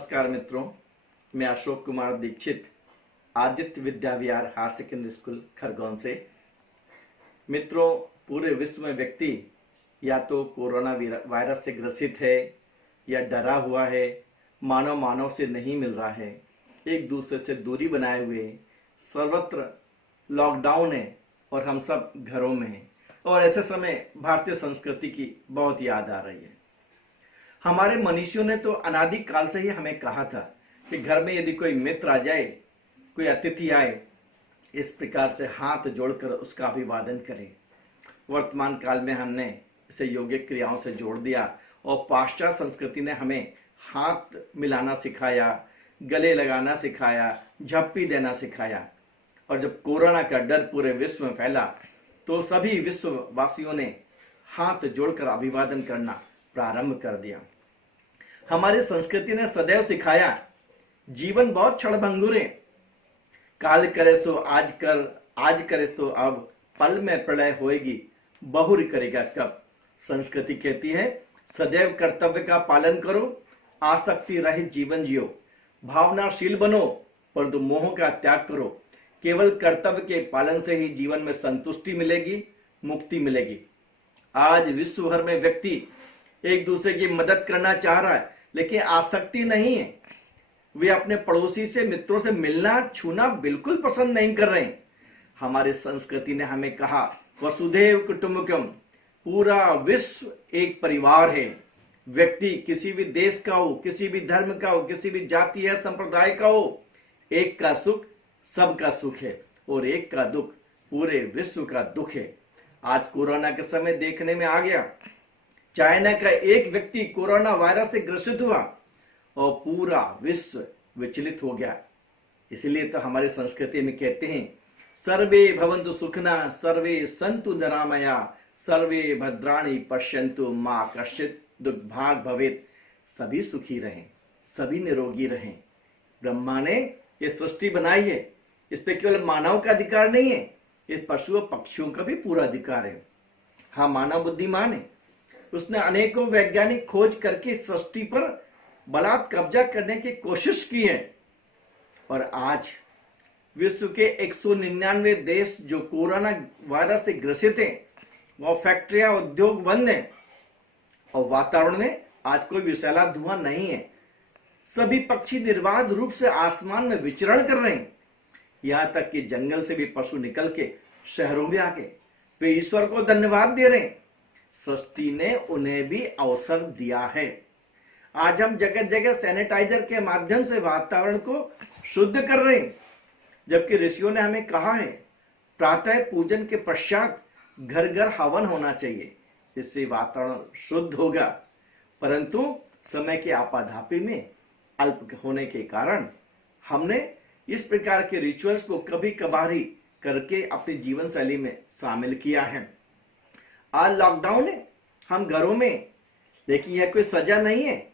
नमस्कार मित्रों, मैं Ashok Kumar Dixit Aditya Vidya Vihar higher secondary school Khargone से। मित्रों, पूरे विश्व में व्यक्ति या तो कोरोना वायरस से ग्रसित है या डरा हुआ है, मानव मानव से नहीं मिल रहा है, एक दूसरे से दूरी बनाए हुए, सर्वत्र लॉकडाउन है और हम सब घरों में हैं। और ऐसे समय भारतीय संस्कृति की बहुत याद आ रही है। हमारे मनीषियों ने तो अनादि काल से ही हमें कहा था कि घर में यदि कोई मित्र आ जाए, कोई अतिथि आए, इस प्रकार से हाथ जोड़कर उसका अभिवादन करें। वर्तमान काल में हमने इसे योगिक क्रियाओं से जोड़ दिया और पाश्चात्य संस्कृति ने हमें हाथ मिलाना सिखाया, गले लगाना सिखाया, झप्पी देना सिखाया। और जब कोरोना का डर पूरे विश्व में फैला तो सभी विश्ववासियों ने हाथ जोड़कर अभिवादन करना प्रारंभ कर दिया। हमारी संस्कृति ने सदैव सिखाया, जीवन बहुत क्षणभंगुर है, काल करे सो आज कर, आज करे सो अब, पल में प्रलय होएगी, बहुरी करेगा कब। संस्कृति कहती है, सदैव कर्तव्य का पालन करो, आसक्ति रहित जीवन जियो, भावनाशील बनो, परंतु मोह का त्याग करो। केवल कर्तव्य के पालन से ही जीवन में संतुष्टि मिलेगी, मुक्ति मिलेगी। आज विश्व भर में व्यक्ति एक दूसरे की मदद करना चाह रहा है, लेकिन आसक्ति नहीं है। वे अपने पड़ोसी से, मित्रों से मिलना छूना बिल्कुल पसंद नहीं कर रहे हैं। हमारी संस्कृति ने हमें कहा, वसुधैव कुटुंबकम, पूरा विश्व एक परिवार है। व्यक्ति किसी भी देश का हो, किसी भी धर्म का हो, किसी भी जाति या संप्रदाय का हो, एक का सुख सबका सुख है और एक का दुख पूरे विश्व का दुख है। आज कोरोना के समय देखने में आ गया, चाइना का एक व्यक्ति कोरोना वायरस से ग्रसित हुआ और पूरा विश्व विचलित हो गया। इसलिए तो हमारी संस्कृति में कहते हैं, सर्वे भवन्तु सुखिनः, सर्वे सन्तु निरामया, सर्वे भद्राणि पश्यन्तु मा कश्चित् दुर्भाग् भवेत्। सभी सुखी रहें, सभी निरोगी रहें। ब्रह्मा ने ये सृष्टि बनाई है, इस पे केवल मानव का अधिकार नहीं है, ये पशु और पक्षियों का भी पूरा अधिकार है। हाँ, मानव बुद्धिमान है, उसने अनेकों वैज्ञानिक खोज करके सृष्टि पर बलात् कब्जा करने की कोशिश की है। और आज विश्व के 199 देश जो कोरोना वायरस से ग्रसित हैं, वह फैक्ट्रियां, उद्योग बंद हैं और वातावरण में आज कोई विषैला धुआं नहीं है। सभी पक्षी निर्बाध रूप से आसमान में विचरण कर रहे हैं। यहां तक कि जंगल से भी पशु निकल के शहरों में आके वे ईश्वर को धन्यवाद दे रहे हैं। सृष्टि ने उन्हें भी अवसर दिया है। आज हम जगह जगह सैनिटाइजर के माध्यम से वातावरण को शुद्ध कर रहे हैं, जबकि ऋषियों ने हमें कहा है, प्रातः पूजन के पश्चात घर घर हवन होना चाहिए, इससे वातावरण शुद्ध होगा। परंतु समय के आपाधापी में अल्प होने के कारण हमने इस प्रकार के रिचुअल्स को कभी कभार ही करके अपनी जीवन शैली में शामिल किया है। आज लॉकडाउन है, हम घरों में, लेकिन यह कोई सजा नहीं है।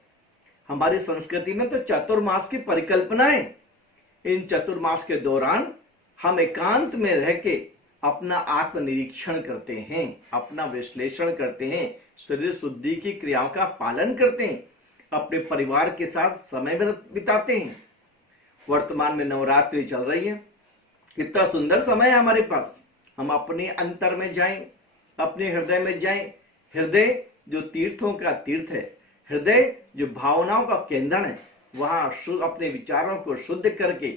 हमारी संस्कृति में तो चतुर्मास की परिकल्पना है। इन चतुर्मास के दौरान हम एकांत में रह के अपना आत्मनिरीक्षण करते हैं, अपना विश्लेषण करते हैं, शरीर शुद्धि की क्रियाओं का पालन करते हैं, अपने परिवार के साथ समय बिताते हैं। वर्तमान में नवरात्रि चल रही है, कितना सुंदर समय है हमारे पास। हम अपने अंतर में जाएं, अपने हृदय में जाएं। हृदय जो तीर्थों का तीर्थ है, हृदय जो भावनाओं का केंद्र है, वहां अपने विचारों को शुद्ध करके,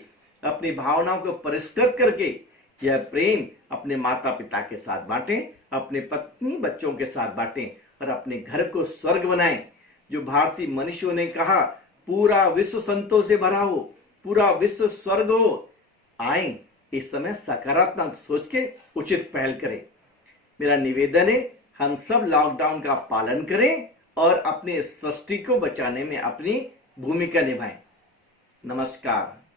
अपनी भावनाओं को परिष्कृत करके यह प्रेम अपने माता पिता के साथ बांटें, अपने पत्नी बच्चों के साथ बांटें और अपने घर को स्वर्ग बनाएं। जो भारतीय मनुष्यों ने कहा, पूरा विश्व संतों से भरा हो, पूरा विश्व स्वर्ग हो। आए इस समय सकारात्मक सोच के उचित पहल करें। मेरा निवेदन है, हम सब लॉकडाउन का पालन करें और अपने सृष्टि को बचाने में अपनी भूमिका निभाएं। नमस्कार।